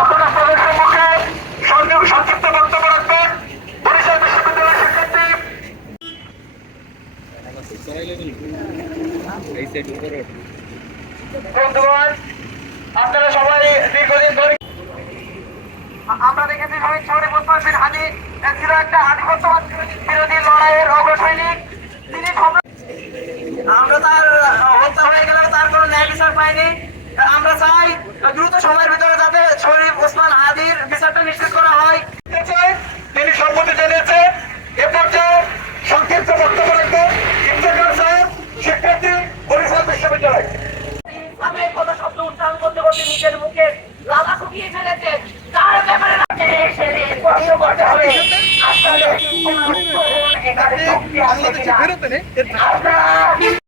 এখন আপনাদের সম্মুখে সংক্ষিপ্ত বক্তব্য রাখবেন বরিশাল বিশ্ববিদ্যালয়ের শিক্ষার্থী। বন্ধুগণ, আপনারা সবাই দীর্ঘদিন ধরে আমরা দেখেছি শহীদ শহরে ওসমান বিন হাদি ছিল একটা আধিপত্যবাদ বিরোধী লড়াইয়ের অগ্রসৈনিক। তিনি আমরা তার হত্যা হয়ে গেল, তার কোনো ন্যায় বিচার পাইনি। আমরা চাই দ্রুত সময়ের ভিতরে যাতে শরীফ ওসমান হাদির বিচারটা নিশ্চিত করা হয়। তিনি সম্মতি জানিয়েছে। এ পর্যায়ে সংক্ষিপ্ত বক্তব্য রাখবেন ইফতেখার সাহেব, শিক্ষার্থী, বরিশাল বিশ্ববিদ্যালয়। ইসলামের কথা শব্দ উচ্চারণ করতে করতে নিজের মুখে লালা শুকিয়ে ফেলেছে। তার ব্যাপারে এসে প্রশ্ন করতে হবে আসলে এখানে শক্তি আছে কিনা।